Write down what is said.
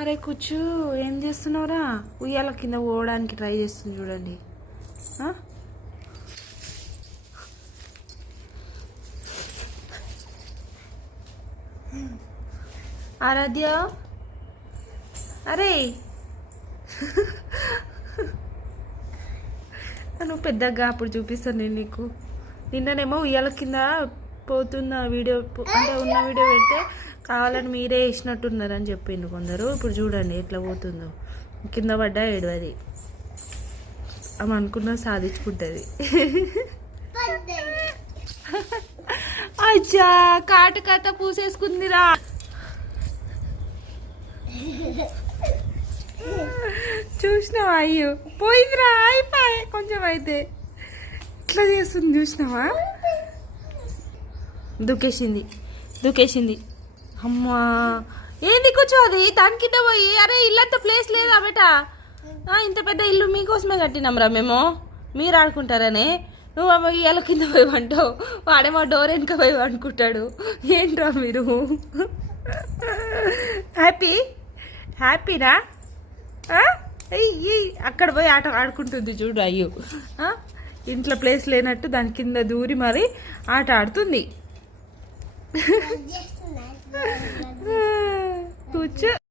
అరే కూర్చు, ఏం చేస్తున్నావురా? ఉయ్యాల కింద పోవడానికి ట్రై చేస్తుంది చూడండి. ఆరాధ్య, అరే నువ్వు పెద్దగా అప్పుడు చూపిస్తాను నేను నీకు. నిన్ననేమో ఉయ్యాల కింద పోతున్న వీడియో అంటే ఉన్న వీడియో పెడితే కావాలని మీరే వేసినట్టున్నారని చెప్పిండు కొందరు. ఇప్పుడు చూడండి ఎట్లా పోతుందో, కింద పడ్డా ఏడవది. ఆమె అనుకున్నా సాధించుకుంటుంది. అచ్చా కాటు కథ పూసేసుకుందిరా. చూసినావా? అయ్యో పోయిందిరా, అయిపోయి కొంచెం అయితే ఇట్లా చేస్తుంది చూసినావా? దూకేసింది. అమ్మా ఏంది కూర్చోది దాని కింద పోయి? అరే ఇల్లంతా ప్లేస్ లేదా బేటా? ఇంత పెద్ద ఇల్లు మీకోసమే కట్టినాంరా మేము, మీరు ఆడుకుంటారనే. నువ్వు ఇళ్ళ కింద పోయి అంటావు, వాడేమో డోర్ వెనుక పోయి అనుకుంటాడు. ఏంట్రా మీరు? హ్యాపీనా? అక్కడ పోయి ఆట ఆడుకుంటుంది చూడు. అయ్యో ఇంట్లో ప్లేస్ లేనట్టు దాని కింద దూరి మరి ఆట ఆడుతుంది. కూర్చో.